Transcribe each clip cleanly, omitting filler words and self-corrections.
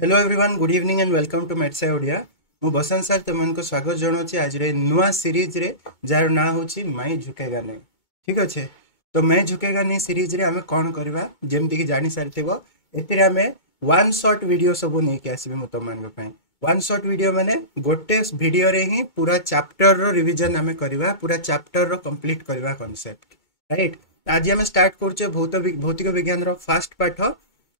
Hello everyone, good evening and welcome to मेट्सा ओडिया। मु Basant sir तुमको स्वागत जनाऊँ आज नुआ सीरीज रे जार ना होची मैं झुकेगा नहीं। ठीक अच्छे, तो मैं झुकेगा नहीं सीरीज रे आमे कौन करवा जेमती कि जानी सारिथिबो एतिरे आमे वन शॉट वीडियो सब नहीं के आसीबे मु तमनको पई। वन शॉट वीडियो माने गोटे वीडियो रे ही पूरा चैप्टर रो रिवीजन आमे करवा, पूरा चैप्टर रो कंप्लीट करवा कांसेप्ट। राइट, आज आमे स्टार्ट करछे भौतिक विज्ञान रो फर्स्ट पाठ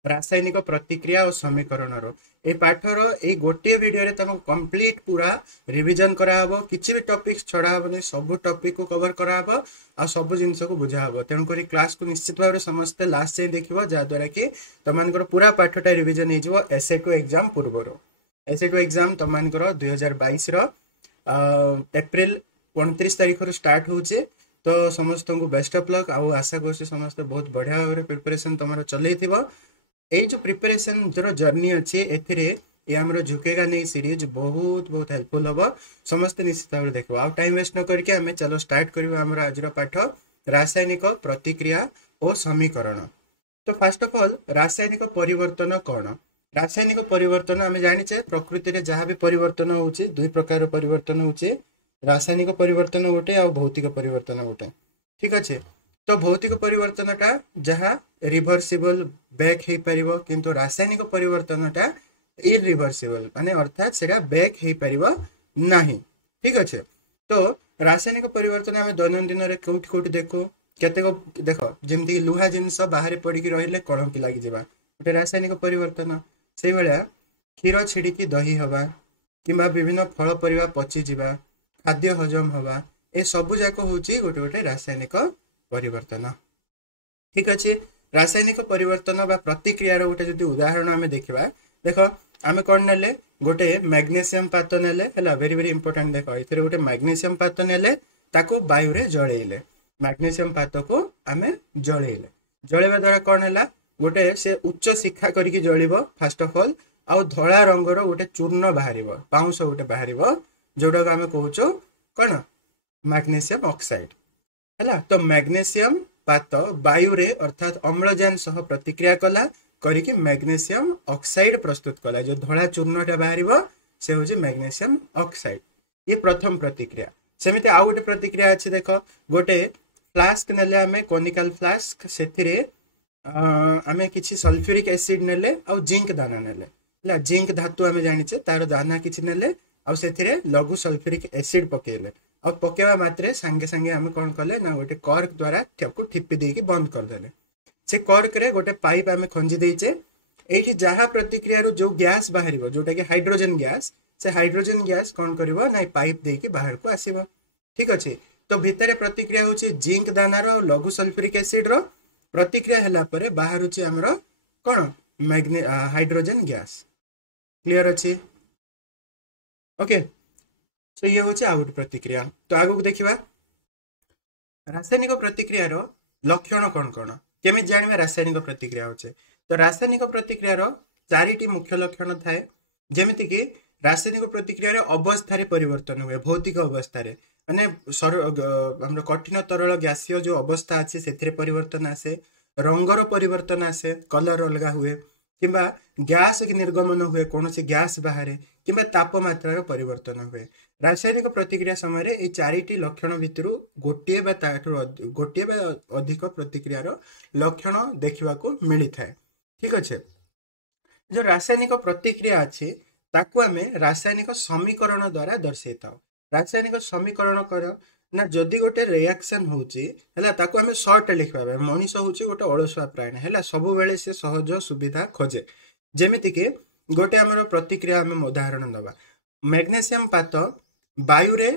रासायनिक प्रतिक्रिया और समीकरण ए पाठर ए गोटे वीडियो रे तमको कंप्लीट पूरा रिवीजन कराहबो। किछि भी टॉपिक्स छड़ा हबनी, सब टॉपिक को कवर कराहबो आ सब जिंस को बुझाहबो। तेणु करी क्लास को निश्चित भाव समस्त लास्ट से देखिबो, जा द्वारा कि तमनकर पूरा पाठटा रिवीजन हे जिवो एसए2 एग्जाम पूर्वरो। एसए2 एग्जाम तमनकर 2022 रो अप्रैल 29 तारिख रो स्टार्ट होचे। तो समस्त को बेस्ट ऑफ लक। आ आशा करछि समस्त बहुत बढ़िया भाव प्रिपरेशन तमरो चलैथिबो। ये जो प्रिपरेशन जो जर्नी अच्छे ये आमर झुकेगा नहीं सीरीज बहुत बहुत हेल्पफुल हम। समस्त निश्चित भाव देखो। आउ टाइम वेस्ट न करके आमे चलो स्टार्ट करबा हमर आज पाठ रासायनिक प्रतिक्रिया और समीकरण। तो फर्स्ट ऑफ ऑल रासायनिक परिवर्तन कौन? रासायनिक परिवर्तन आमे जानिचे प्रकृति रे जहाँ भी परिवर्तन होउचे दुई प्रकार परिवर्तन होउचे, रासायनिक परिवर्तन गोटे आ भौतिक परिवर्तन गोटे। ठीक अच्छे, तो भौतिक परिवर्तनटा जहाँ रिभर्सिबल बैक हो पारिबो, किंतु रासायनिक परिवर्तनटा इरिभर्सिबल माने अर्थात सेटा बैक हो पारिबो नाही। ठीक अच्छे, तो रासायनिक परिवर्तन आमे दैनंदिन रे कोठी कोठी देखो केते को देखो जेमती लुहा जिंस बाहर पड़ी की रहिले कळंकी लागि जेबा गोटे रासायनिक परिवर्तन। से बेला क्षीर छिड़की दही हवा किंबा विभिन्न फल परिबा पची जिबा, खाद्य हजम हवा, ए सब जाक होची गोटे गोटे रासायनिक परिवर्तन। ठीक अच्छे, रासायनिक परिवर्तन बा प्रतिक्रियार गोटे जदि उदाहरण आमे देखिबा, देखो आमे कोन नेले गोटे मैग्नीशियम पात नेले हला, वेरी वेरी इंपोर्टेंट। देखो एथिरे गोटे मैग्नीशियम पात नेले ताको वायु रे जळेइले, मैग्नीशियम पात को आमे जळेइले, जळेबा द्वारा कोन हला गोटे से उच्च शिखा करिकि जळिबो फर्स्ट ऑफ ऑल। आ धळा रंगर गोटे चूर्ण बाहरिबो, पाउंस गोटे बाहरिबो, जोडा को आमे कहूचो कोन मैग्नीशियम ऑक्साइड हला। तो मैग्नीशियम पात वायु रे अर्थात अम्लजान सह प्रतिक्रिया कला करिकि मैग्नीशियम ऑक्साइड प्रस्तुत कला। जो धड़ा चूर्णटा बाहरिबो से होजे मैग्नीशियम ऑक्साइड। ये प्रथम प्रतिक्रिया। सेमिते आउ गोटे प्रतिक्रिया अछि, देखो गोटे फ्लास्क नेले आमे कोनिकल फ्लास्क, सेथिरे आमे किछि सल्फ्यूरिक एसिड नेले आ जिंक दाना नेले हला। जिंक धातु आमे जानिचे तार दाना किछि नेले आ सेथिरे लघु सल्फ्यूरिक एसिड पकेले और पकेवा मात्रे संगे संगे आमे कोन कले ना गोटे कॉर्क द्वारा ठेकु ठिपी देकी बंद कर देले। से कॉर्क रे गोटे पाइप आमे खंजी देइचे। एठी जहा प्रतिक्रिया रो जो गैस बाहरिबो जोटा कि हाइड्रोजन गैस, से हाइड्रोजन गैस कोन करिवो ना पाइप देकी बाहर को आसीबो। ठीक अछि, तो भितरे प्रतिक्रिया होची जिंक दाना रो लघु सल्फ्यूरिक एसिड रो प्रतिक्रिया हला परे बाहर होची हमरो कोन हाइड्रोजन गैस। क्लियर अछि? ओके, सो ये होचे आउट प्रतिक्रिया। तो आगु देखिबा रासायनिक प्रतिक्रिया रो लक्षण कोन कोन, केमि जानिबा रासायनिक प्रतिक्रिया होचे। तो रासायनिक प्रतिक्रिया रो चारिटी मुख्य लक्षण थाए, जेमिति कि रासायनिक प्रतिक्रिया रे अवस्था रे परिवर्तन हुए, भौतिक अवस्था रे माने हमरो कठिन तरल गैसीय जो अवस्था अछि सेथिरे परिवर्तन आसे, रंगर परिवर्तन आसे, कलर अलगा हुए, किंबा गैस के निर्गमन हुए, कोनोसी गैस बाहरे, किंबा तापमात्रा रो परिवर्तन हुए। रासायनिक प्रतिक्रिया समय रे ए चारिटी लक्षण भितरु गोटिए बा अधिक प्रतिक्रिया रो लक्षण देखिबा को मिली थाए। ठीक अच्छे, जो रासायनिक प्रतिक्रिया अछि ताकू आमे रासायनिक समीकरण द्वारा दर्शाइताउ। रासायनिक समीकरण कर ना जदि गोटे रिएक्शन होची हला ताकू आमे शॉर्ट लिखबा। मनीष होची गोटे अलसुआ प्राणी हला, सब बेले से सहज सुविधा खोजे। जेमिति कि गोटे हमर प्रतिक्रिया आमे उदाहरण दबा, मैग्नीशियम पात वायु रे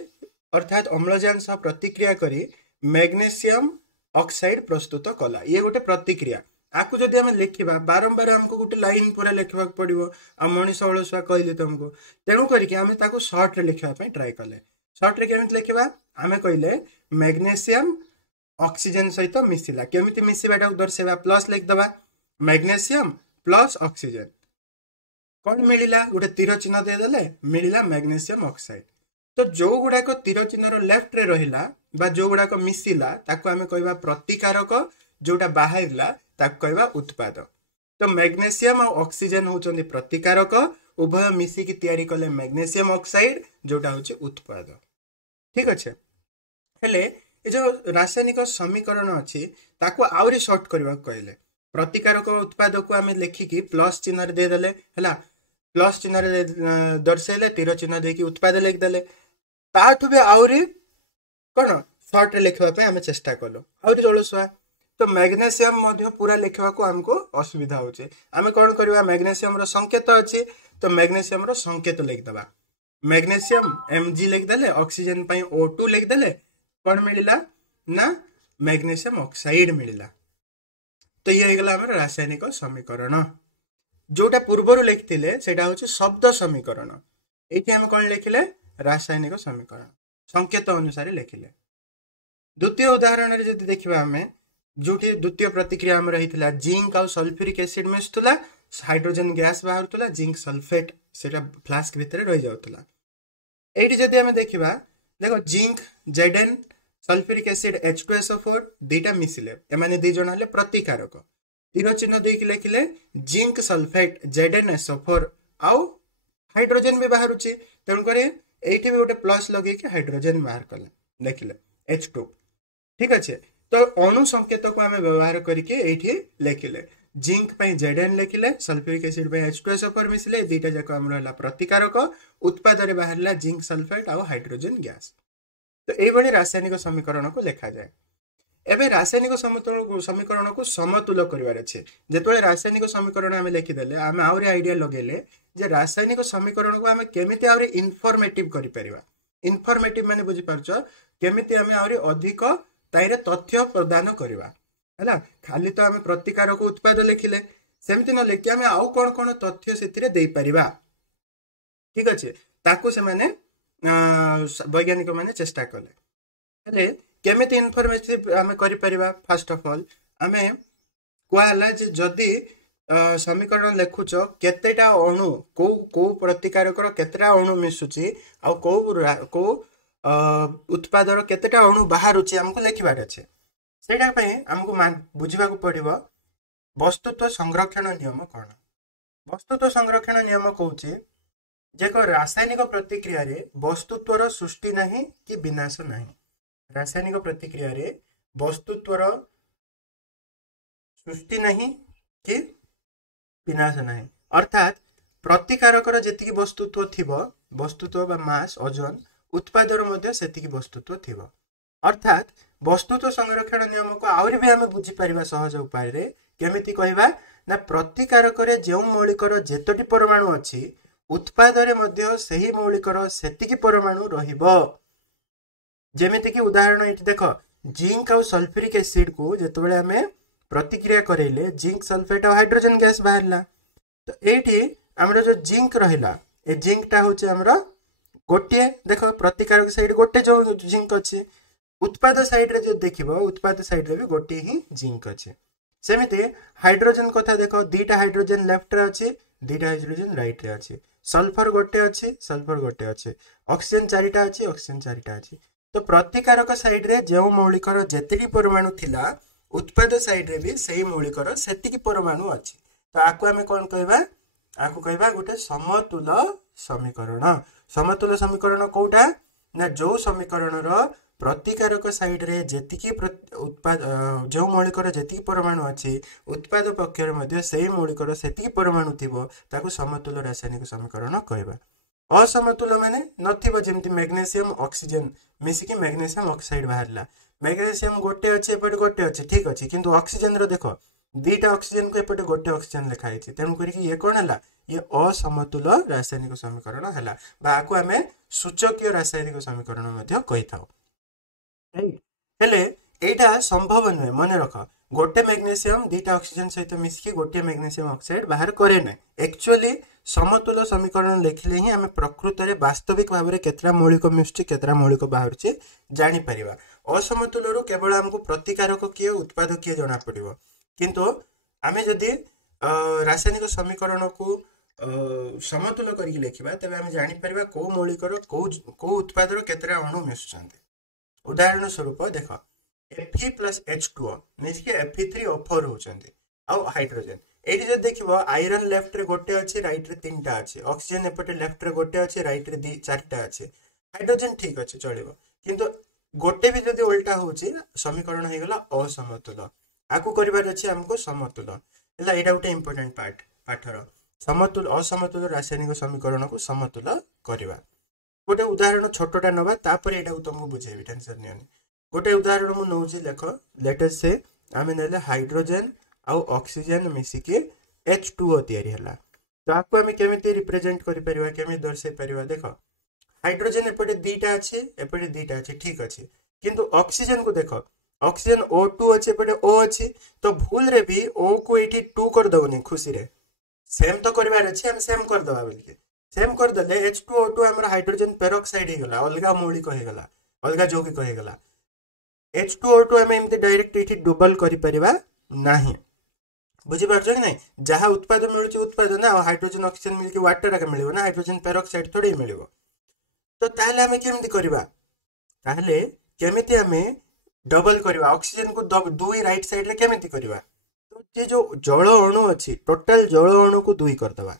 अर्थात अम्लजान सह प्रतिक्रिया करी मैग्नीशियम ऑक्साइड प्रस्तुत कला। ये गोटे प्रतिक्रिया। आकु जदि आमे लिखिबा बारंबार हमको गोटे लाइन पूरा लिखबा पड़िबो, आ मनीष अलसुआ कहली तुमको, तेणु करिके आमे ताकू शॉर्ट रे लिखबा पई ट्राई कले। शॉर्ट रे केमिति लिखिबा, आमे कहिले मैग्नीशियम ऑक्सीजन सहित मिसिला, केमिति मिसिबाटा दर्शाइबा प्लस लिख दबा, मैग्नीशियम प्लस ऑक्सीजन कौन मिलिला गोटे तीर चिन्ह दे देले मिलिला मैग्नीशियम ऑक्साइड। तो जो गुड़ाक तीर चिन्ह लेफ्ट रे रहिला बा जो गुड़ाक मिसिला ताको आमे कहबा प्रतिकारक, जोटा बाहरला ताको कहबा उत्पाद। तो मैग्नेशियम और ऑक्सीजन होचंदी प्रतिकारक उभय मिसिकी तैयारी कले मैग्नेशियम ऑक्साइड जोटा होची उत्पाद ठीक अच्छे हेले ये जो रासायनिक समीकरण अच्छी ताको आउरी शॉर्ट करबा कहले प्रतिकारक उत्पाद को आम लिखिकी प्लस चिन्ह देदेले है प्लस चिन्ह दर्शाइले तीर चिन्ह देकी उत्पाद लिखिदेले ताठू भी आउरी कौन सर्ट लिखा आम चेष्टा कलु आउरी जलुआ तो मैग्नेशियम पूरा लिखा को आमको असुविधा होचे आम कौन करवा मैग्नेशियम रो संकेत अच्छी तो मैग्नेशियम रो संकेत लिखिदबा मैग्नेशियम Mg लिखिदेले ऑक्सीजन पई O2 लिखिदेले कौन मिलला ना मैग्नेशियम ऑक्साइड मिलला तो ये गला हमर रासायनिक समीकरण जोटा पूर्वरु लिखिथिले सेटा होची शब्द समीकरण एठी हम कौन लिखिले रासायनिक समीकरण संकेत अनुसार लिखिले द्वितीय उदाहरण रे जदि देखिबा हमें जोठी द्वितीय प्रतिक्रिया हम रहिथिला जिंक और सल्फ्यूरिक एसिड मिसुला हाइड्रोजन गैस बाहरतुला जिंक सल्फेट सेटा फ्लास्क भितर रहि जाउतुला एठी जदि हम देखिबा देखो zinc Zn sulphuric acid H2SO4 दुईटा मिसिले एमाने दुई जण हले प्रतिकारक तीर चिन्ह देकी लिखिले जिंक सल्फेट ZnSO4 आउ हाइड्रोजन भी बाहरुची तेणु करे एठी भी गोटे प्लस लगे कि हाइड्रोजन बाहर कले देखिले H2 ठीक अच्छे तो अणु संकेत को आम व्यवहार करके एठी लिखिले जिंक पई Zn लिखिले सल्फ्यूरिक एसिड पई H2SO4 मिसिले दुईटा जाक हमर हला प्रतिकारक उत्पाद रे बाहरला जिंक सल्फेट आउ हाइड्रोजन गैस तो एई बडी रासायनिक समीकरण को लिखा जाए एबे रासायनिक समीकरण को समतुल करिवार अछि जेतोले रासायनिक समीकरण आमे लिखि देले आमे आउरी आइडिया लगेले जे रासायनिक समीकरण को आमे केमिति आउरी इन्फॉर्मेटिव करि परिबा इन्फॉर्मेटिव माने बुझि पारछो केमिति आमे आउरी अधिक ताइरे तथ्य प्रदान करिबा हैला खाली तो आमे प्रतिकारक उत्पाद लिखिले सेमिति न लिखि आमे आउ कोन कोन तथ्य सेतिरे देई परिबा ठीक अछि ताकू से माने वैज्ञानिक माने चेष्टा कले हेले केमिति इन्फॉर्मेटिव आमे करि परिबा फर्स्ट ऑफ ऑल आमे कोआला जे जदी समीकरण लेखुच केतेटा अणु को को प्रतिकारकर केतेटा अणु मिसुची आ को उत्पादर केतेटा अणु बाहरुची हमको लिखिबार अछि सेटा पई हमको बुझिबा को पड़िबो वस्तुत्व संरक्षण नियम कोन वस्तुत्व संरक्षण नियम कहउची जे को रासायनिक प्रतिक्रिया रे वस्तुत्वर सृष्टि नहीं कि विनाश नहीं रासायनिक प्रतिक्रिया रे वस्तुत्वर सृष्टि नहीं कि विनाश नहीं अर्थात प्रतिकारकर जेतिकी वस्तुत्व थिबो वस्तुत्व बा मास ओजन उत्पादर मध्य सेतिकी वस्तुत्व थिबो अर्थात वस्तुत्व संरक्षण नियम को आउरी भी हमें बुझी परिबा सहज उपाय रे केमिति कहबा ना प्रतिकारकर जेउ मौलिकर जेतोटी परमाणु अछि उत्पाद रे मध्य सही मौलिकर सेतिकी परमाणु रहिबो जेमिति कि उदाहरण एठी देखो जिंक और सल्फ्यूरिक एसिड को जेतबेले हमें प्रतिक्रिया करेले जिंक सल्फेट और हाइड्रोजन गैस बाहरला तो एठी हमरो जो जिंक रहिला ए जिंक टा होचे हमरो गोटे देखो प्रतिकारक साइड गोटे जो जिंक अछि उत्पाद साइड रे जो देखिबो उत्पाद साइड रे भी गोटे ही जिंक अछि सेमिति हाइड्रोजन कथा देखो दुईटा हाइड्रोजन लेफ्ट रे अछि दुईटा हाइड्रोजन राइट रे अछि सल्फर गोटे अछि सल्फर गोटे अछि ऑक्सीजन चारिटा अछि ऑक्सीजन चारिटा अछि तो प्रतिकारक साइड रे जेउ मौलिकर जेतिकी परमाणु थिला उत्पाद साइड रे भी सही मौलिकर सेतिकी परमाणु अछि तो आकु हमें कोन कहबा आकु कहबा गोटे समतुल समीकरण कोउटा ना जो समीकरण रो प्रतिकारक साइड रे जेतिकी उत्पाद जो मौलिकर जेतिकी परमाणु अछि उत्पाद पक्ष रे मध्ये सही मौलिकर सेतिकी परमाणु थिबो ताकु समतुल रासायनिक समीकरण कहबा असमतुल माने नथिबो जेमति मैग्नेशियम ऑक्सीजन मिसिकी मैग्नेशियम ऑक्साइड बाहरला मैग्नेशियम गोटे अछि एपटे गोटे अछि ठीक अछि किंतु ऑक्सीजन रो देखो दुईटा ऑक्सीजन को एपटे गोटे ऑक्सीजन लिखा हैछि तेनु करी कि ये कोन हला ये असमतुल रासायनिक समीकरण हला बा आकु हमें सूचकीय रासायनिक समीकरण मध्ये कहिथाउ हेले एटा संभव नुहे मन रख गोटे मैग्नेशियम दुईटा ऑक्सीजन सहित मिसिकी गोटे मैग्नेशियम ऑक्साइड बाहर करे ना एक्चुअली समतुल समीकरण लिखले ही आम प्रकृत रे वास्तविक भाव में केतरा मौलिक मिसुची केतरा मौलिक बाहरुची जानि परिबा असमतुल रु केवल हमको प्रतिकारक किए उत्पाद किए जाना पड़िबो किंतु आमे जदी रासायनिक समीकरण को समतुल करी लिखिबा तबे आमे जानि परिबा को मौलिकर को उत्पाद रो केतरा अणु मिसुचंती उदाहरण स्वरूप देखो Fe plus H2O मिसके Fe3O4 होचंती आ हाइड्रोजन एठी जो देखिबो आयरन लेफ्ट रे गोटे अछि राइट रे तीनटा अछि ऑक्सीजन एपटे लेफ्ट रे गोटे अछि राइट रे दी चारटा अछि हाइड्रोजन ठीक अछि चलिबो किंतु गोटे भी जदि उल्टा होछि समीकरण हे गेला असमतुल आकु करिबार अछि हमको समतुल हला एटा गोटे इंपोर्टेंट पाठर समतुल असमतुल रासायनिक समीकरण को समतुल करिबा गोटे उदाहरण छोटटा नबा तापर एटा तुमको बुझेबी टेंशन नियनि गोटे उदाहरण मु नउछि लेख लेट अस से आमे नेले हाइड्रोजन आउ ऑक्सीजन मिसिके H2O तयारी हला तो आपको आमे केमिति रिप्रेजेंट करि परिबा केमिति दर्शाई परिबा देखो हाइड्रोजन एपटे दीटा अछि एपटे दीटा अछि ठीक अछि किंतु ऑक्सीजन को देखो ऑक्सीजन O2 अछि एपटे O अछि तो भूल रे भी O को एठी 2 कर दबनी खुशी रे सेम तो करबार अछि हम सेम कर दबा बोलके सेम कर दले H2O2 हमर हाइड्रोजन पेरोक्साइड हे गला अलगा मौलिक हे गला अलगा यौगिक हे गला H2O2 हम एमते डायरेक्ट एठी डबल करि परिबा नाही बुझी पारछो कि नहीं जहां उत्पादन मिलुची उत्पादन ना हाइड्रोजन ऑक्सीजन मिलके वाटर का मिलिबो ना हाइड्रोजन पेरोक्साइड थोड़ी मिलिबो तो ताहले हमें केमिति करबा ताहले केमिति हमें डबल करबा ऑक्सीजन को दुई राइट साइड रे केमिति करबा तो जे जो जल अणु अछि टोटल जल अणु को दुई कर दबा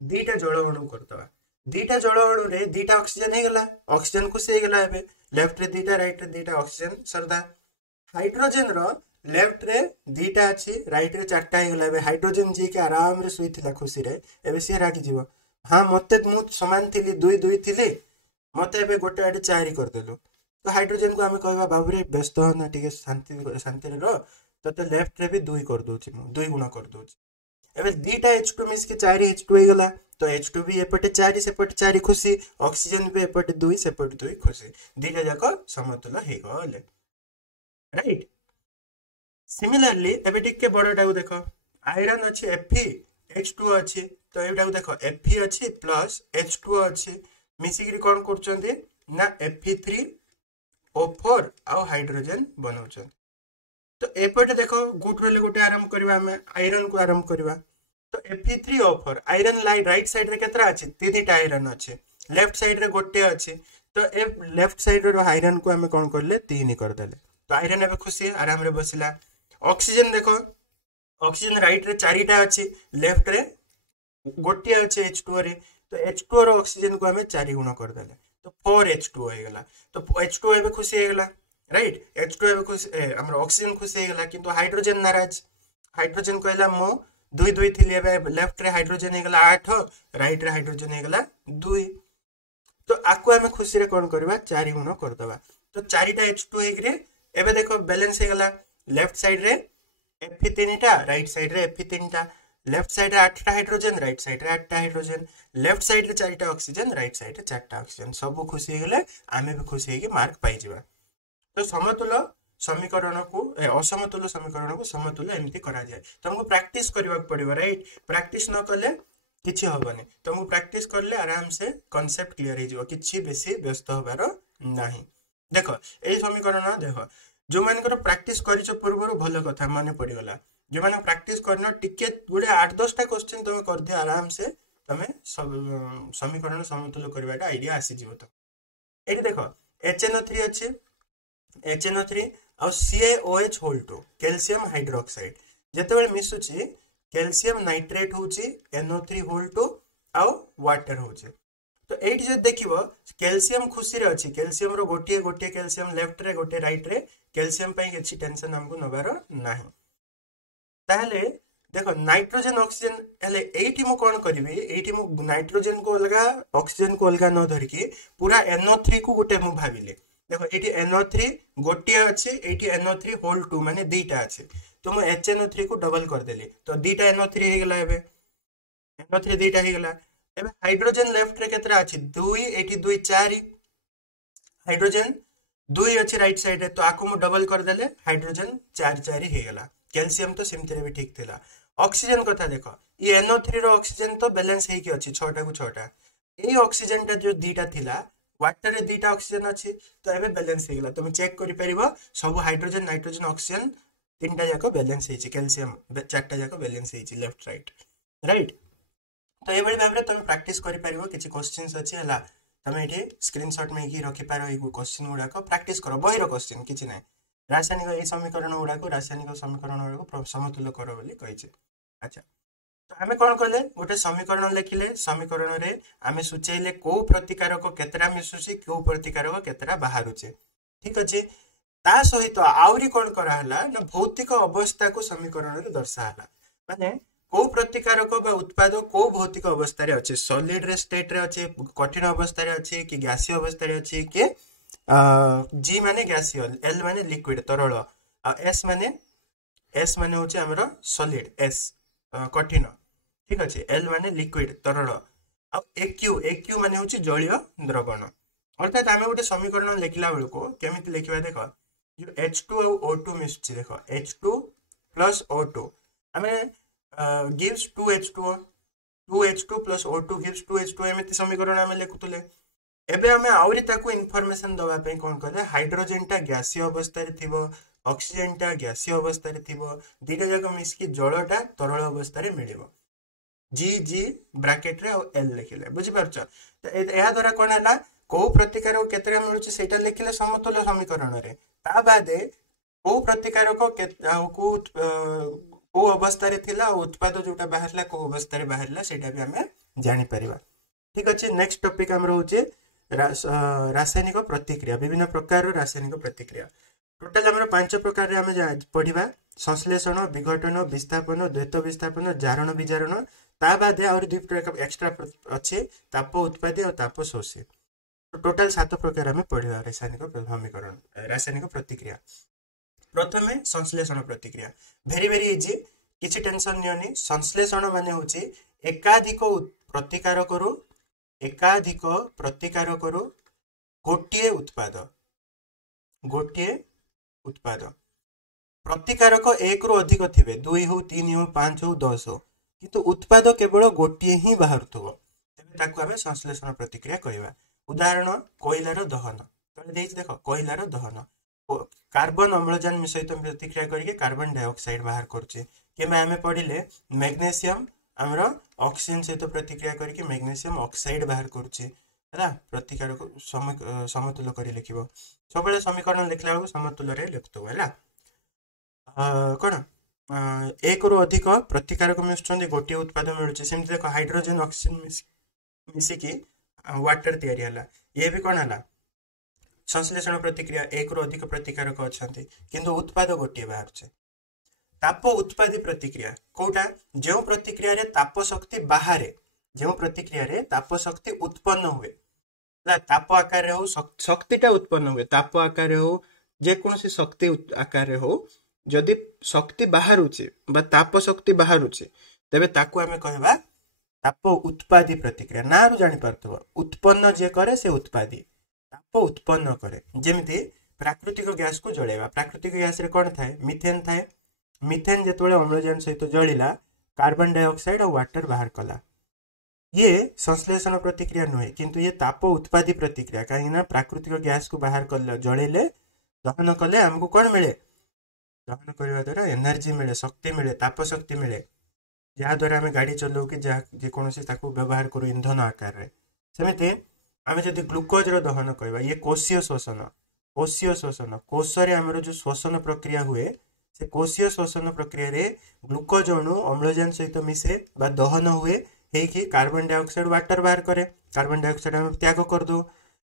दीटा जल अणु कर दबा दीटा जल अणु रे दीटा ऑक्सीजन हे गला ऑक्सीजन को से गला एबे लेफ्ट रे दीटा राइट रे दीटा ऑक्सीजन सरदा हाइड्रोजन रो लेफ्ट रे दीटा अछि राइट रे चारटा हे गला एबे हाइड्रोजन जी के आराम रे सुइथिला खुशी रे एबे से राखि जीवो हां मते मु समान थिली दुई दुई थिली मते एबे गोटे आडे चारि कर देलु तो हाइड्रोजन को हमें कहबा बाबू व्यस्त हो ना ठीक शांति शांति रे रो तो लेफ्ट रे भी दुई कर दोछि मु दुई गुणा कर दोछि एबे दीटा H2 मिस के 4 H2 हे गला तो H2 भी एपटे 4 सेपटे 4 खुशी ऑक्सीजन भी एपटे 2 सेपटे 2 खुशी दीटा जाक समतुल हे गले राइट सिमिलरली एबे टिके बडटा को देखो आयरन अछि Fe H2 अछि तो एटा को देखो Fe अछि प्लस H2 अछि मिसिकरी कोन करचंदी ना Fe3O4 आ हाइड्रोजन बनाउछन तो एपटे देखो गुट रे गोटे आरंभ करबा हमें आयरन को आरंभ करबा तो Fe3O4 iron light right side रे केतरा अछि तीनटा आयरन अछि लेफ्ट साइड रे गोटे अछि तो ए लेफ्ट साइड रे आयरन को हमें कोन करले 3 कर देले तो आयरन एबे खुशी आराम रे बसिला ऑक्सीजन देखो ऑक्सीजन राइट रे चारिटा अछि लेफ्ट रे गोटे अछि H2 रे तो H2 रो ऑक्सीजन को हमें 4 गुना कर देले तो 4H2 हो गेला तो H2 एबे खुशी हे गेला राइट H2 एबे खुशी हमर ऑक्सीजन खुशी हे गेला किंतु हाइड्रोजन नाराज हाइड्रोजन कहला मो दुई दुई थिले एबे लेफ्ट रे हाइड्रोजन हे गेला 8 राइट रे हाइड्रोजन हे गेला 2 तो आकु हमें खुशी रे कोन करबा 4 गुना कर दबा तो 4टा H2 हे गरे एबे देखो बैलेंस हे गेला लेफ्ट साइड रे Fe3टा राइट साइड रे Fe3टा लेफ्ट साइड रे 8टा हाइड्रोजन राइट साइड रे 8टा हाइड्रोजन लेफ्ट साइड रे 4टा ऑक्सीजन राइट साइड रे 4टा ऑक्सीजन सब खुशी हे गेले आमे भी खुशी हे कि मार्क पाई जिबा तो समतुल समीकरण को असमतुल समीकरण को समतुल एमती करा जाय तुमको प्रैक्टिस करबा पड़िबा राइट प्रैक्टिस न करले किछि होबनी तुमको प्रैक्टिस करले आराम से कांसेप्ट क्लियर हे जिवो किछि बेसी व्यस्त होबार नाही देखो एई समीकरण देखो जो मानकर प्रैक्टिस करिछो पूर्वरु भलो कथा माने पड़ी गला जो माने प्रैक्टिस करना टिके गुडे 8-10 टा क्वेश्चन तुम कर दियो आराम से तमे सब समीकरण समतुल करबाटा आईडिया आसी जिवो तो एठी देखो HNO3 अछि HNO3 और CaOH होल 2 कैल्शियम हाइड्रोक्साइड जेतेबेले मिसुची कैल्शियम नाइट्रेट होची NO3 होल 2 और वाटर होची तो एठी जे देखिबो कैल्शियम खुशी रे अछि कैल्शियम रो गोटे गोटे कैल्शियम लेफ्ट रे गोटे राइट रे कैल्शियम पई किछि टेंशन हमको नबार नाही ताहले देखो नाइट्रोजन ऑक्सीजन हले एठी मु कोन करबी एठी मु नाइट्रोजन को अलगा ऑक्सीजन को अलगा न धरकी पूरा NO3 को गोटे मु भाबिले देखो एठी NO3 गोटे अछि एठी NO3 होल 2 माने दीटा अछि तो मु HNO3 को डबल कर देली तो दीटा NO3 हे गेला एबे NO3 दीटा हे गेला एबे हाइड्रोजन लेफ्ट रे केतरा अछि 2 एठी 2 4 हाइड्रोजन 2 अछि राइट साइड रे तो आकु मु डबल कर देले हाइड्रोजन 4 4 हे गेला कैल्शियम तो सिमते रे भी ठीक थिला ऑक्सीजन कथा देखो ये NO3 रो ऑक्सीजन तो बैलेंस हे कि अछि 6टा को 6टा ए ऑक्सीजन टा जो दीटा थिला वाटर रे दीटा ऑक्सीजन अछि तो एबे बैलेंस हे गेला तुम चेक करि परिबो सब हाइड्रोजन नाइट्रोजन ऑक्सीजन तीनटा जाको बैलेंस हे छि कैल्शियम चारटा जाको बैलेंस हे छि लेफ्ट राइट राइट तो एबे भाबरे तुम प्रैक्टिस करि परिबो किछि क्वेश्चंस अछि हला तमे एठी स्क्रीनशॉट में की रखि पारो ए क्वेश्चन गुडा को प्रैक्टिस करो बही रो क्वेश्चन किछि नै रासायनिक ए समीकरण गुडा को रासायनिक समीकरण गुडा को समतुल्य करो बोली कहिছে अच्छा तो आमे कौन कले गोटे समीकरण लिखिले समीकरण रे आमे सूचैले को प्रतिकारक केतरा मिसुची को प्रतिकारक केतरा बाहरुचे ठीक अछि ता सहित आउरी कौन करा हला ना भौतिक अवस्था को समीकरण रे दर्शाला माने को प्रतिकारक बा उत्पाद को भौतिक अवस्था रे अछि सॉलिड रे स्टेट रे अछि कठिन अवस्था रे अछि कि गैसीय अवस्था रे अछि कि जी माने गैसीय एल माने लिक्विड तरल एस माने होछि हमरो सॉलिड एस कठिन ठीक अछि एल माने लिक्विड तरल आ एक्यू माने होछि जलीय द्रवण अर्थात आमे गोटे समीकरण लिखला बेलको केमिति लिखिबा देखो जो H2 और O2 मिसछि देखो H2 plus O2 आमे gives 2H2 2H2 plus O2 gives 2H2 एमिति समीकरण आमे लिखुतले एबे हमें आउरी ताकू इन्फॉर्मेशन दवा पे कोन करे हाइड्रोजन टा गैसीय अवस्था रे थिबो ऑक्सीजन टा गैसीय अवस्था रे थिबो दीटा जाक मिसकी जलटा तरल अवस्था रे मिलिबो जी ब्रैकेट रे और एल लिखिले बुझि परछ तो एया द्वारा कोन हला को प्रतिकारक केतरा मिलुछि सेटा लिखिले समतुल्य समीकरण रे ता बादे को प्रतिकारक को अवस्था रे थिला उत्पाद जोटा बाहरला को अवस्था रे बाहरला सेटा भी हमें जानि परिबा ठीक अछि नेक्स्ट टॉपिक हम रहउछि रासायनिक प्रतिक्रिया विभिन्न प्रकार रासायनिक प्रतिक्रिया टोटल हमर पांच प्रकार रे हम पढिबा संश्लेषण विघटन विस्थापन द्वैत विस्थापन जारण विजारण ता बादे और दुई प्रकार एक्स्ट्रा अछि ताप उत्पादी और ताप शोषी टोटल 7 प्रकार हम पढिबा रासायनिक समीकरण रासायनिक प्रतिक्रिया प्रथमे संश्लेषण प्रतिक्रिया वेरी वेरी इजी किछि टेंशन नियनि संश्लेषण माने होछि एकाधिक प्रतिकारक गोटिए उत्पाद प्रतिकारक 1 रु अधिक थिबे 2 हो 3 हो 5 हो 10 हो किंतु उत्पाद केवल गोटिए ही बाहरथबो तबे ताकू हमें संश्लेषण प्रतिक्रिया कहबा उदाहरण कोयलार दहन तले देख देखो कोयलार दहन कार्बन अम्लजान सहित प्रतिक्रिया करके कार्बन डाइऑक्साइड बाहर करछे केबे हमें पढिले मैग्नीशियम हमरो ऑक्सीजन सहित प्रतिक्रिया करके मैग्नीशियम ऑक्साइड बाहर करछे हला प्रतिकारक समतुल्य करी लिखिबो सबले समीकरण लिखला समतुल्य रे लिखतो हला कोन एक रु अधिक प्रतिकारक मिसुछन्ती गोटे उत्पाद मिलुछि सेमति देखो हाइड्रोजन ऑक्सीजन मिसिकी वाटर तयारी हला ये भी कोन हला संश्लेषण प्रतिक्रिया एक रु अधिक प्रतिकारक अछन्ती किंतु उत्पाद गोटे बाहर छे ताप उत्पादी प्रतिक्रिया कोटा जो प्रतिक्रिया रे ताप शक्ति बाहरे जो प्रतिक्रिया रे ताप शक्ति उत्पन्न हुए ताप आकार रे हो शक्तिटा उत्पन्न हुए ताप आकार रे हो जे कोनोसी शक्ति आकार रे हो जदि शक्ति बाहरुचे बा ताप शक्ति बाहरुचे तबे ताकू हमें कहबा ताप उत्पादी प्रतिक्रिया ना रु जानि परथबो उत्पन्न जे करे से उत्पादी ताप उत्पन्न करे जेमिति प्राकृतिक गैस को जळेबा प्राकृतिक गैस रे कोन थाए मिथेन जेतोले अम्लजान सहित जळिला कार्बन डाइऑक्साइड और वाटर बाहर कला ये संश्लेषण प्रतिक्रिया नुहे किंतु ये ताप उत्पादी प्रतिक्रिया काहे ना प्राकृतिक गैस को बाहर कले जळेले दहन कले हमको कोन मिले दहन करबा द्वारा एनर्जी मिले शक्ति मिले ताप शक्ति मिले जहा द्वारा हमें गाड़ी चलाऊ कि जे कोनोसी ताकू व्यवहार करू ईंधन आकार रे सेमिते हमें जदि ग्लूकोज रो दहन करबा ये कोषीय शोषण कोष रे हमरो जो शोषण प्रक्रिया हुए से कोषीय शोषण प्रक्रिया रे ग्लूकोज अणु अम्लजान सहित मिसे बा दहन हुए हे कि कार्बन डाइऑक्साइड वाटर बाहर करे कार्बन डाइऑक्साइड हम त्याग कर दो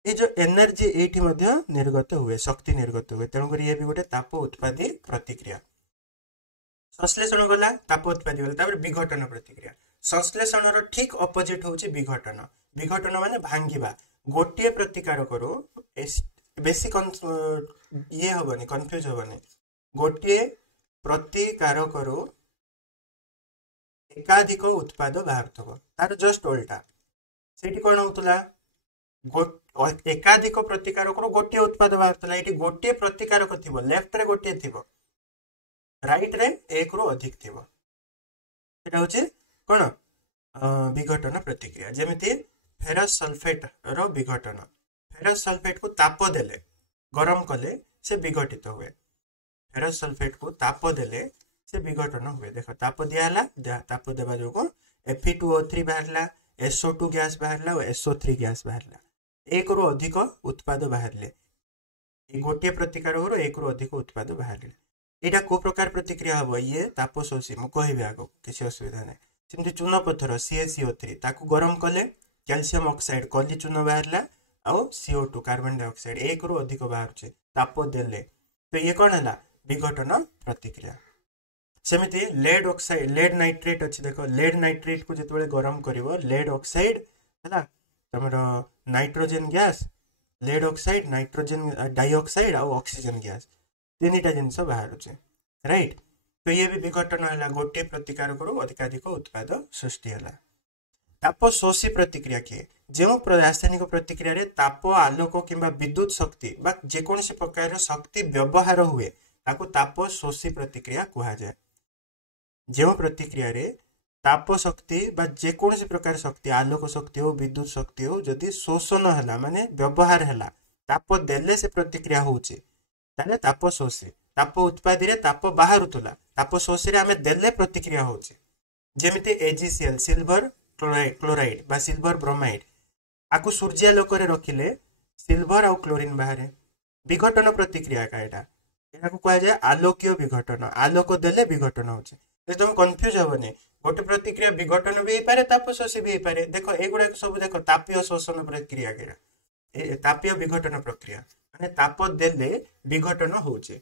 ये जो एनर्जी एठी मध्य निर्गत हुए शक्ति निर्गत हुए तेणु कर ये भी गोटे ताप उत्पादी प्रतिक्रिया संश्लेषण गला ताप उत्पादी गला तापर विघटन प्रतिक्रिया संश्लेषण रो ठीक ऑपोजिट होची विघटन माने भांगीबा गोटिए प्रतिकारक रो बेसी ये होबनी कंफ्यूज होबनी गोटिए प्रतिकारक रो एकाधिक उत्पाद बाहर थबो तार जस्ट उल्टा सेठी कोन होतला एकाधिक प्रतिकारक रो गोटिए उत्पाद बाहर थला एठी गोटिए प्रतिकारक थिबो लेफ्ट रे गोटिए थिबो राइट रे एक रो अधिक थिबो सेटा होचे कोन विघटन प्रतिक्रिया जेमिति फेरस सल्फेट रो विघटन फेरस सल्फेट को ताप देले गरम कले से विघटित हुए फेरस सल्फेट को ताप देले से विघटन हुए देखो ताप दियाला ताप देबा जोको Fe2O3 बाहरला SO2 गैस बाहरला और SO3 गैस बाहरला एक रो अधिक उत्पाद बाहरले ए गोटे प्रतिकारक रो एक रो अधिक उत्पाद बाहरले एटा को प्रकार प्रतिक्रिया हबो ये ताप शोषी मु कहबे आगो किछि असुविधा नै सेमती चून पत्थर CaCO3 ताकू गरम कले कैल्शियम ऑक्साइड कली चून बाहरला आउ CO2 कार्बन डाइऑक्साइड एक रु अधिक बाहर ताप देले तो ये कौन है विघटन प्रतिक्रिया। सेमती लेड ऑक्साइड लेड नाइट्रेट अच्छी देख लेड नाइट्रेट को जो गरम कर लेड ऑक्साइड है तुम nitrogen gas lead oxide nitrogen dioxide और ऑक्सीजन गैस तीन जिनस बाहर राइट। तो ये भी विघटन है गोटे प्रतिकारक अधिकाधिक उत्पाद सृष्टि है। ताप शोषी प्रतिक्रिया किए जो रासायनिक प्रतिक्रिया रे ताप आलोक किंबा विद्युत शक्ति बा जेकोसी प्रकार शक्ति व्यवहार हुए ताको ताप शोषी प्रतिक्रिया कहा जाए। जो प्रतिक्रिया रे ताप शक्ति बा जेकोसी प्रकार शक्ति आलोक शक्ति हो विद्युत शक्ति हो जदि शोषण है माने व्यवहार है ताप देले से प्रतिक्रिया होचे ताले ताप शोषी ताप उत्पादी रे ताप बाहर ताप शोषी रे आमे देले प्रतिक्रिया होचे जेमिति AgCl सिल्वर क्लोराइड बा सिल्वर ब्रोमाइड आकु सूर्यालोक रे रखिले सिल्वर और क्लोरीन बाहर विघटन प्रतिक्रिया का एटा कह जाए आलोकीय विघटन आलोक देले विघटन होचे तुम कंफ्यूज हेबनी गोटे प्रतिक्रिया विघटन भी पारे ताप शोषी भी पारे देख एगुड़ा सब देख तापीय शोषण प्रक्रिया तापीय विघटन प्रक्रिया माने ताप देले विघटन होचे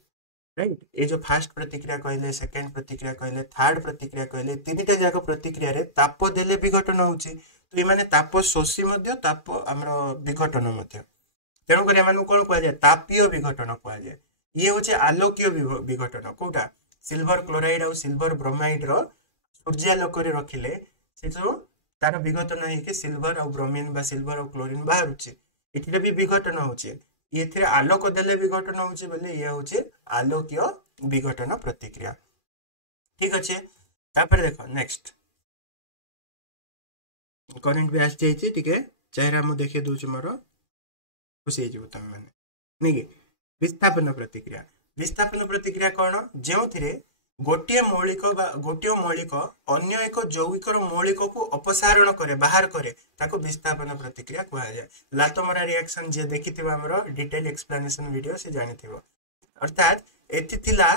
राइट। ये जो फर्स्ट प्रतिक्रिया कहले सेकंड प्रतिक्रिया कहले थर्ड प्रतिक्रिया कहले तीनटा जाक प्रतिक्रिया रे ताप देले विघटन होचे तो ये माने ताप शोषी मध्य ताप हमरो विघटन मध्य तेणु कर एमानु कोन कह जाय तापीय विघटन कह जाय। ये होचे आलोकीय विघटन कोटा सिल्वर क्लोराइड और सिल्वर ब्रोमाइड रो सूर्यालोक रे रखिले से जो तार विघटन है सिल्वर और ब्रोमीन बा सिल्वर और क्लोरीन बाहर होचे एथिरे भी विघटन होचे ये आलोक देले विघटन होचे बोले ये होचे आलोकीय विघटन प्रतिक्रिया ठीक अच्छे। तापर देखो नेक्स्ट करेंट भी आस जाइए टिके चेहरा मु देखे दूच मोर खुशी हो तुम मैंने नहीं विस्थापन प्रतिक्रिया कौन जो गोटे मौलिक अन्य एक जौगिक मौलिक को अपसारण करे बाहर करे ताको विस्थापन प्रतिक्रिया कहा जाए। लातमरा रिएक्शन जे देखि हमर डिटेल एक्सप्लेनेशन वीडियो से जानि थिबो अर्थात एथि थिला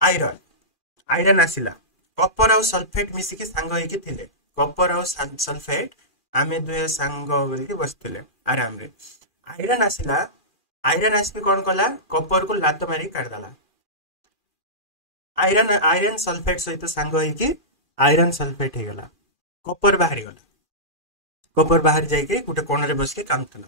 आयरन आसिला कपर और सल्फेट मिसिकी सांग होइके थिले कपर और सल्फेट आमे दुए सांग बोलके बसथिले आराम रे आयरन आसिकी कोन कला कपर को लात मारी काट दला आयरन सल्फेट सहित सांग होइके आयरन सल्फेट हे गला कपर बाहर जाइके गोटे कोन रे बस के काम थला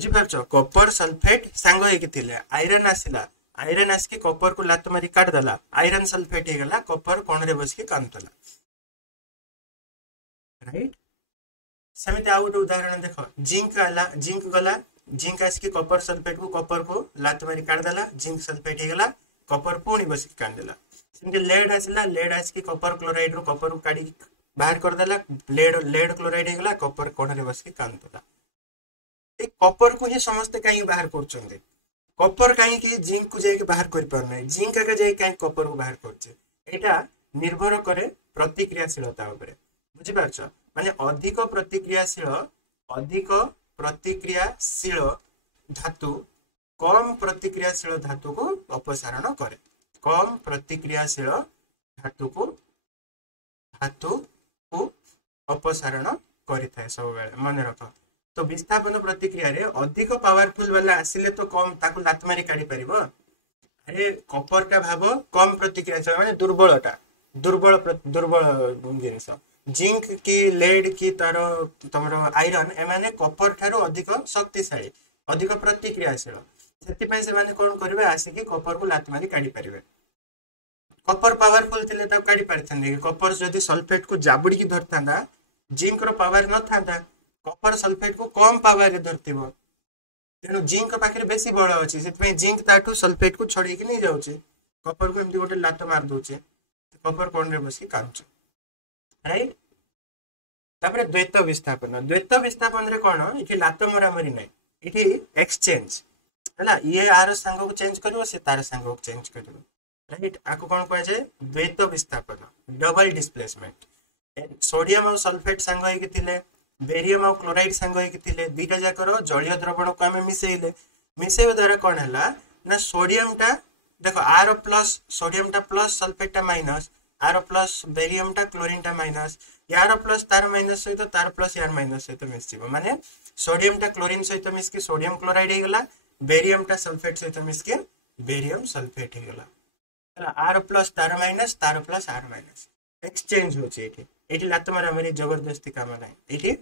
बुझी पारछो कपर सल्फेट सांग होइके थिले आयरन आसिकी कपर को लात मारी काट दला आयरन सल्फेट हे गला कपर कोन रे बस के काम थला राइट। समिति आ गोटे उदाहरण देखो जिंक गला जिंक आसिकी कपर सल्फेट को लात मारी काट दला जिंक सल्फेट हे गला कपर पुणी बस के काट देला सेमती लेड आसिकी कपर क्लोराइड रो कपर को काढी बाहर कर देला लेड क्लोराइड हे गला कपर कोन रे बस के काट देला ए कपर को ही समस्त काई बाहर करछन्ते कपर काई कि जिंक को जाय के बाहर कर परनै जिंक का जाय काई कपर को बाहर करछे एटा निर्भर करे प्रतिक्रियाशीलता ऊपर बुझि पारछो माने अधिक प्रतिक्रियाशील धातु कम प्रतिक्रियाशील धातु को अपसारण करे कम प्रतिक्रियाशील धातु को अपसारण करिथाय सब बेले मन रख। तो विस्थापन प्रतिक्रिया रे अधिक पावरफुल वाला आसिले तो कम ताकू लात मारी काढी परिबो अरे कपर का भाव कम प्रतिक्रियाशील माने दुर्बल जिनिस जिंक की लेड की तार तमरो आयरन एमाने कपर ठारो अधिक शक्तिशाली अधिक प्रतिक्रियाशील सेति से माने कोन करबे आसिकी कपर को लात मारी काढी परिबे कपर पावरफुल थिले ता काढी परथांदे कपर जदी सल्फेट को जाबुडी की धरतांदा जिंक रो पावर न थांदा कपर सल्फेट को कम पावर रे धरतिबो तेनो जिंक पाखरे बेसी बळ अछि सेति जिंक ताठू सल्फेट को छडी के नै जाउची कपर को एमती गोटे लात मार दोचे कपर कोन रे बसी कांच राइट। तापर द्वैत विस्थापन रे कोन इठी लात मरामरी नै इठी एक्सचेंज है ये आर सांग को चेंज करिवो से तार सांग को चेंज करिवो राइट आको कोन कह जाय द्वैत विस्थापन डबल डिस्प्लेसमेंट सोडियम और सल्फेट सांग होई के थिले बेरियम और क्लोराइड सांग होई के थिले दुईटा जाकर जलीय द्रवण को हमें मिसेइले द्वारा कोन हला ना सोडियम टा देखो आर प्लस सोडियम टा प्लस सल्फेट टा माइनस आर प्लस बेरियम टा क्लोरीन टा माइनस यार प्लस तार माइनस सहित तार प्लस यार माइनस सहित मिसजिवो माने सोडियम टा क्लोरीन सहित मिसकी सोडियम क्लोराइड हे गला बेरियम टा सल्फेट सहित मिसकी बेरियम सल्फेट हे गला हला आर प्लस तार प्लस आर माइनस एक्सचेंज होचे एठी लात मार हमरे जबरदस्ती काम नाही एठी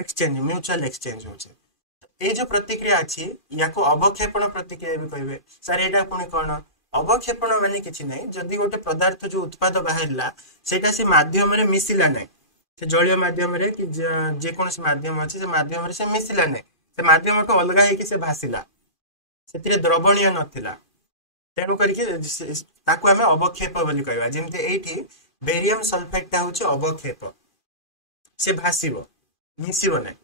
एक्सचेंज म्यूचुअल एक्सचेंज होचे ए जो प्रतिक्रिया अछि याको अवक्षेपण प्रतिक्रिया भी कहबे सर एटा पुनी कोन अवक्षेपण माने किछि नै जदि गोटे पदार्थ जो उत्पाद बाहरला सेटा से माध्यम रे मिसिला नै से जलीय माध्यम रे कि जे कोन से माध्यम अछि से माध्यम रे से मिसिला नै से माध्यम तो अलगा है कि से भासिला सेतिरे द्रवणीय नथिला तेनु करके ताकू हमें अवक्षेप बोली कहबा जेमते एठी बेरियम सल्फेट ता होछि अवक्षेप से भासिबो मिसिबो नै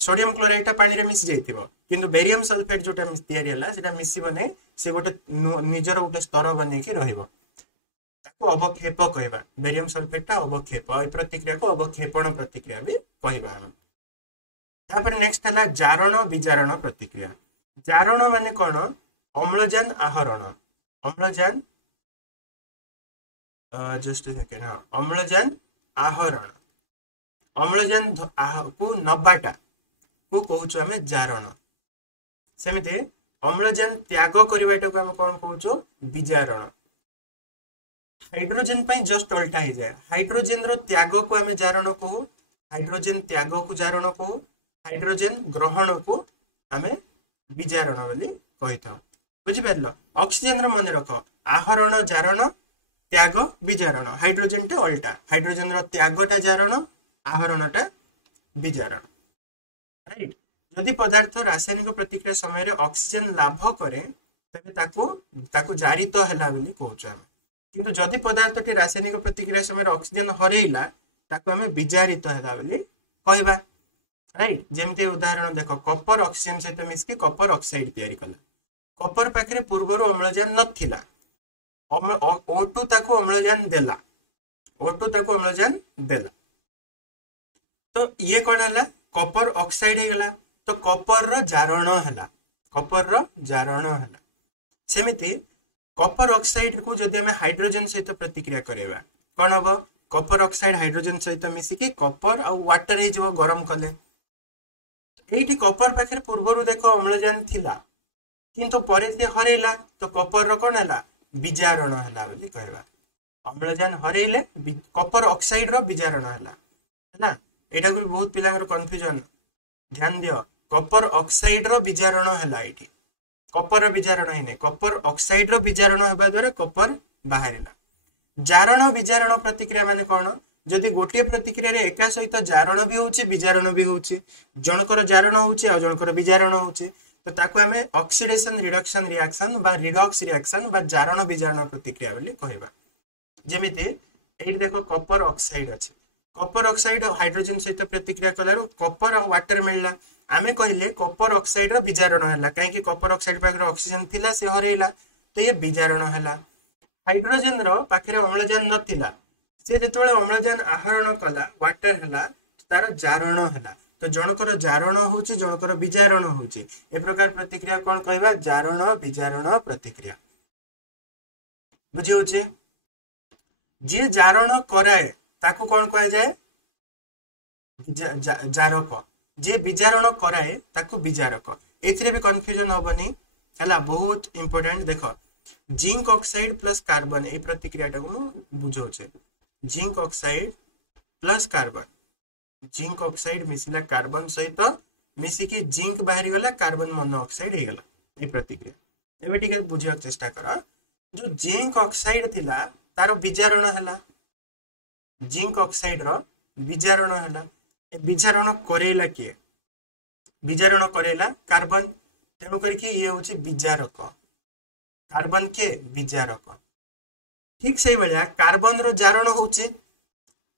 सोडियम क्लोराइड ता पानी रे मिस जाइतिबो किंतु बेरियम सल्फेट जोटा मिस तयारी हला सेटा मिसिबो नै से गोटे निजर गोटे स्तर बनै कि रहिबो ताकू अवक्षेप कहबा बेरियम सल्फेट ता अवक्षेप ए प्रतिक्रिया को अवक्षेपण प्रतिक्रिया भी कहबा हम तापर नेक्स्ट हला जारण विजारण प्रतिक्रिया जारण माने कोन अम्लजान आहरण अम्लजान जस्ट सेकेंड हां अम्लजान आहरण अम्लजान को नबाटा को कहूछु हमें जारण सेमिते अम्लजान त्याग करबाटा को हम कोन कहूछु विजारण हाइड्रोजन पई जस्ट उल्टा ही जाय हाइड्रोजन रो त्याग को हमें जारण कहू हाइड्रोजन त्याग को जारण कहू हाइड्रोजन ग्रहण को हमें विजारण बोली कहिता बुझि परलो ऑक्सीजन रो मन रखो आहरण जारण त्याग विजारण हाइड्रोजन टा उल्टा हाइड्रोजन रो त्यागटा जारण आहरणटा विजारण राइट जदि पदार्थ रासायनिक प्रतिक्रिया समय रे ऑक्सीजन लाभ करे तबे ताकू जारित हला बोली कहउछ हम किंतु जदि पदार्थ टी रासायनिक प्रतिक्रिया समय रे ऑक्सीजन हरेइला ताकू हमें विजारित हला बोली कहबा राइट जेमते उदाहरण देखो कॉपर ऑक्सीजन सहित मिसके कॉपर ऑक्साइड तयारी कला कॉपर पाखरे पूर्वरो अम्लजान नथिला O2 ताको अम्लजान देला O2 ताको अम्लजान देला तो ये कोन हला कॉपर ऑक्साइड हे गला तो कॉपर रो जारण हला कॉपर रो जारण हला सेमिति कॉपर ऑक्साइड को जदि हम हाइड्रोजन सहित प्रतिक्रिया करेबा कोन हबो कॉपर ऑक्साइड हाइड्रोजन सहित मिसी के कॉपर और वाटर हे जो गरम कले एठी कॉपर पाखरे पूर्वरु देखो अम्लजान थिला किंतु परे से हरेला तो कॉपर रो कोन हला विजारण हला बोली कहबा अम्लजान हरेले कॉपर ऑक्साइड रो विजारण हला है ना एटा को बहुत पिलांगर कंफ्यूजन ध्यान दियो कॉपर ऑक्साइड रो विजारण हला एठी कॉपर रो विजारण हिने कॉपर ऑक्साइड रो विजारण हेबा द्वारा कॉपर बाहरिला जारण विजारण प्रतिक्रिया माने कोन जदि गोटे प्रतिक्रिया रे एका सहित जारण भी होची विजारण भी होची जनकर जारण होची आ जनकर विजारण होची तो ताको हमें ऑक्सीडेशन रिडक्शन रिएक्शन बा रिडॉक्स रिएक्शन बा जारण विजारण प्रतिक्रिया बोली कहबा जेमिति एही देखो कॉपर ऑक्साइड अछि कॉपर ऑक्साइड हाइड्रोजन सहित प्रतिक्रिया कलारो कॉपर और वाटर मिलला आमे कहले कॉपर ऑक्साइड रो विजारण हला काहे कि कॉपर ऑक्साइड पाखरे ऑक्सीजन थिला से हरेला तो ये विजारण हला हाइड्रोजन रो पाखरे अम्लजान नथिला से जेतोले अम्लजान आहरण कला वाटर हला तार जारण हला तो जनकर जारण होची जनकर विजारण होची ए प्रकार प्रतिक्रिया कोन कहबा जारण विजारण प्रतिक्रिया बुझी होची जे जारण कराए ताकू कोन कहै जाय जारक जे विजारण कराए ताकू विजारक एथिरे भी कंफ्यूजन होबनी हला बहुत इंपोर्टेंट देखो जिंक ऑक्साइड प्लस कार्बन ए प्रतिक्रियाटा को बुझो छे zinc oxide plus carbon zinc oxide मिसिला कार्बन सहित मिसी की जिंक बाहरी गला कार्बन मोनोऑक्साइड हे गला ए प्रतिक्रिया एबे ठीक बुझिया चेष्टा करा जो जिंक ऑक्साइड थिला तारो विजारण हला जिंक ऑक्साइड रो विजारण हला ए विजारण करेला के विजारण करेला कार्बन तेनु करके ये होची विजारक कार्बन के विजारक ठीक सही भलिया कार्बन रो जारण होची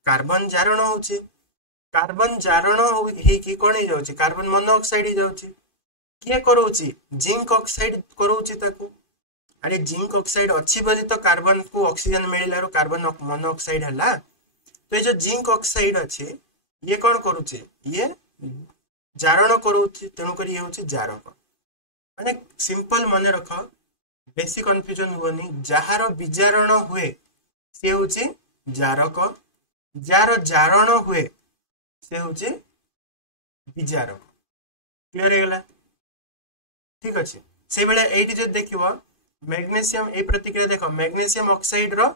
कार्बन जारण होची कार्बन जारण हे की कोन हे जाउची कार्बन मोनोऑक्साइड हे जाउची के करूची जिंक ऑक्साइड करूची ताकू अरे जिंक ऑक्साइड अच्छी बोली तो कार्बन को ऑक्सीजन मिलला रो कार्बन मोनोऑक्साइड हला तो ये जो जिंक ऑक्साइड अछि ये कोन करूची ये जारण करूची तेनु करी हे होची जारक माने सिंपल मने रखो बेसी कंफ्यूजन होनी जहार विजारण हुए सी होची जारक, जार जारण हुए से होची विजारक। क्लियर हो गला? ठीक अच्छे। से बेले एठी जो देखिबो मैग्नीशियम ए प्रतिक्रिया देखो मैग्नीशियम ऑक्साइड रो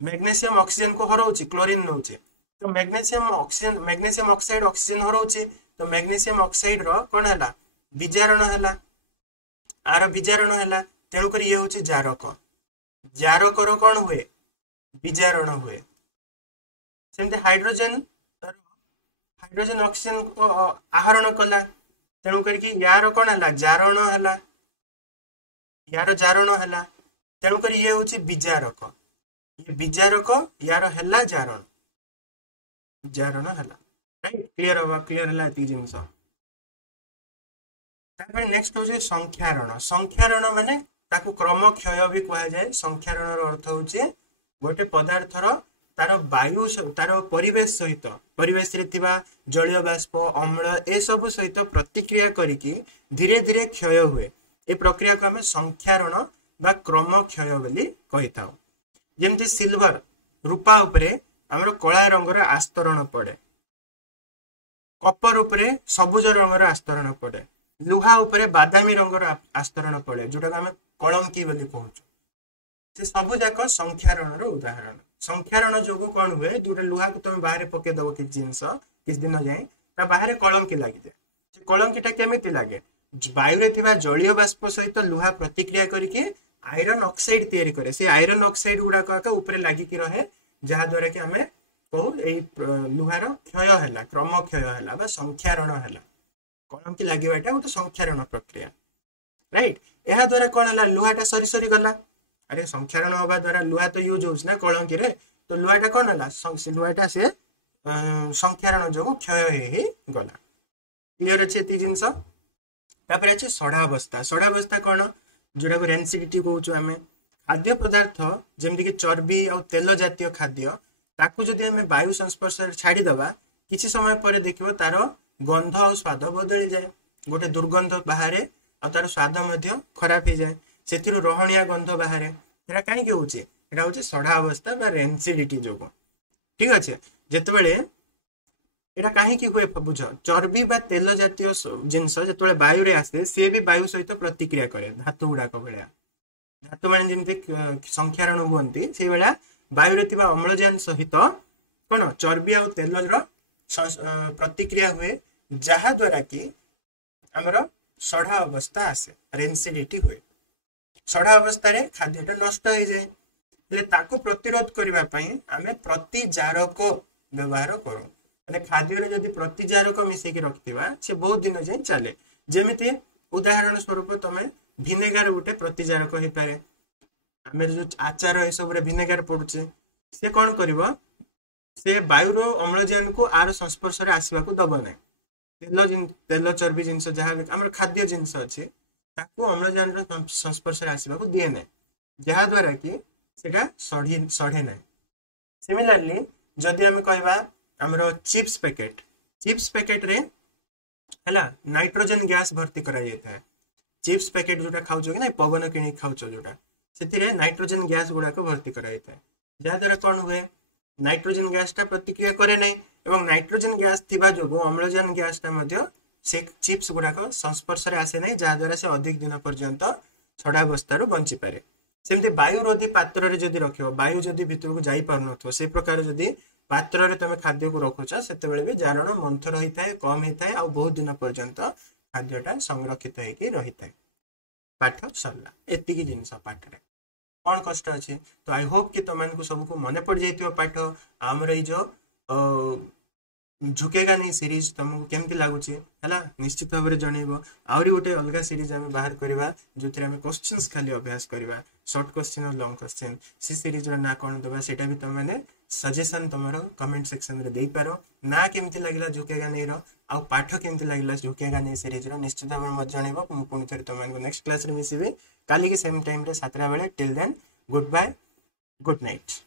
मैग्नीशियम ऑक्सीजन को हरौची क्लोरीन नौचे, तो मैग्नीशियम ऑक्साइड ऑक्सीजन हरौची, तो मैग्नीशियम ऑक्साइड रो कोन हला विजारण हला, आर विजारण हला, तेणु कर ये होची जारक, जारक रो कोन हुए विजारण हुए। सेमते हाइड्रोजन ऑक्सीजन को आहरण कला, तेणु करके यार कोन हला जारण हला, यार जारण हला, तेणु कर ये होची विजारक, ये विजारक यार हला जारण, जारण हला। राइट? क्लियर होबा? क्लियर हला एती जिंस। तापर नेक्स्ट होची संख्यारण। संख्यारण माने ताकू क्रम क्षय भी कहा जाए। संख्यारण रो अर्थ होची गोटे पदार्थर तार वायु तार परिवेश सहित परिवेश रे थिबा जलीय बाष्प अम्ल ए सब सहित प्रतिक्रिया करिकी धीरे धीरे क्षय हुए। ए प्रक्रिया को हमें संख्यारण बा क्रम क्षय बोली कहिताउ। जेमति सिल्वर रूपा उपरे हमर कला रंगर आस्तरण पड़े, कपर उपरे सबुज रंगर आस्तरण पड़े, लुहा उपरे बादामी रंगर आस्तरण पड़े, जोटा हमें कलंकी बोली कहूछु। से सब जाक संख्यारण रो उदाहरण। संख्यारण जोगु कौन हुए जोटा लुहा को तुम बाहर पके दबो कि जिनस किस दिन जाए ता बाहर कलंकी लागि जाए। से कलंकीटा केमिति लागे वायु रे थिबा जलीय बाष्प सहित लुहा प्रतिक्रिया करिके आयरन ऑक्साइड तैयारी करे। से आयरन ऑक्साइड गुडा का ऊपर लागि कि रहे, जहा द्वारा कि हमें कहू ए लुहार क्षय हैला, क्रम क्षय हैला बा संख्यारण हैला। कलंकी लागिबाटा गोटे संख्यारण प्रक्रिया। राइट? एहा द्वारा कोन हैला लुहाटा सरी सरी गला। अरे संख्यारण होबा द्वारा लुहा तो यूज होछ ना कलंकी रे, तो लुहाटा कोन हैला लुहाटा से संख्यारण जो क्षय हे गला। क्लियर अछि एती जिंस। तापर अछि सड़ावस्था। सड़ावस्था कोन जोडा को रेंसिडिटी कहउछु हमें। खाद्य पदार्थ जेमति कि चर्बी और तेल जातीय खाद्य ताकू जदि हमें वायु संस्पर्श छाड़ी दबा किछि समय पर देखिबो तार गंध और स्वाद बदली जाए, गोटे दुर्गंध बाहरे और तार स्वाद मध्य खराब हो जाए, सेथिरु रहणिया गंध बाहरे। एटा काहे के होची? एटा होची सड़ा अवस्था बा रेंसिडिटी जोगो। ठीक अछि? जेतबेले एटा काहे की होए बुझ, चर्बी बा तेल जातीय जिंस जेतबेले वायु रे आसे से भी वायु सहित प्रतिक्रिया करे धातु गुडा को बेला। धातु माने जेमति संख्यारण हुअंती से बेला वायु रे थिबा अम्लजान सहित कोन चर्बी और तेल रो प्रतिक्रिया हुए, जहा द्वारा कि हमर सड़ा अवस्था आसे, रेंसिडिटी हुए। सड़ा अवस्था रे खाद्यटा नष्ट हो जाए। ले ताको प्रतिरोध करबा पई हमें प्रतिजारक व्यवहार करू। माने खाद्य रे जदि प्रतिजारक मिसे के रखतिबा से बहुत दिन जाए चले। जेमिति उदाहरण स्वरूप तमे विनेगर उठे प्रतिजारक हे पारे। हमें जो आचार ए सब रे विनेगर पडुचे से कोन करबो, से वायु रो अम्लजान को आर संस्पर्श रे आसीबा को दबो नै। तेल चर्बी जिंस जहा हमर खाद्य जिंस अछि ताको अम्लजान रो संस्पर्श रे आसीबा को दिए नै, जहा द्वारा कि सेटा सढ़े नै। सिमिलरली जदि हम कहबा हमरो चिप्स पैकेट रे हला नाइट्रोजन गैस भर्ती करा जायता है। चिप्स पैकेट जोटा खाउछो कि नै पवन किणी खाउछो जोटा सेतिरे नाइट्रोजन गैस गुडा को भर्ती करा जायता है, जहा द्वारा कोन हुए नाइट्रोजन गैस टा प्रतिक्रिया करे नै एवं नाइट्रोजन गैस थिबा जोगो अम्लजान गैस टा मध्य से चिप्स गुडा को संस्पर्श रे आसे नै, जहा द्वारा से अधिक दिन पर्यंत छड़ा अवस्था रो बंची पारे। सेमते वायु रोधी पात्र रे जदि रखियो, वायु जदि भीतर को जाई पारनथो से प्रकार जदि पात्र रे तमे खाद्य को रखुछ सेते बेले भी जारण मंथर होइताय, कम होइताय आ बहुत दिन पर्यंत खाद्यटा संरक्षित होइके रहिताय। पाठ सरला एति की जिंस पाठ रे कौन कष्ट अच्छे। तो आई होप कि तुम को सबको मन पड़ जाइए पाठ। आमर ये जो झुकेगा नहीं सीरीज तुमको केमती लगुच है निश्चित भाव में जनइब। आहरी गोटे अलग सीरीज आम बाहर करवा जो क्वेश्चंस खाली अभ्यास करवा, शॉर्ट क्वेश्चन और लॉन्ग क्वेश्चन। से सीरीज ना कौन दबा सेटा भी तुम मैंने सजेशन तुम कमेंट सेक्शन रे दे पारो। ना केमती लगला झुकेगा नहीं आ पाठ केमती लगला झुकेगा नहीं सीरीज निश्चित भाव में मत जनइब। पुणी थे तुमको नेक्स्ट क्लास रे मिसिबे काली के सेम टाइम रे 7 बेले। Till then goodbye, good night.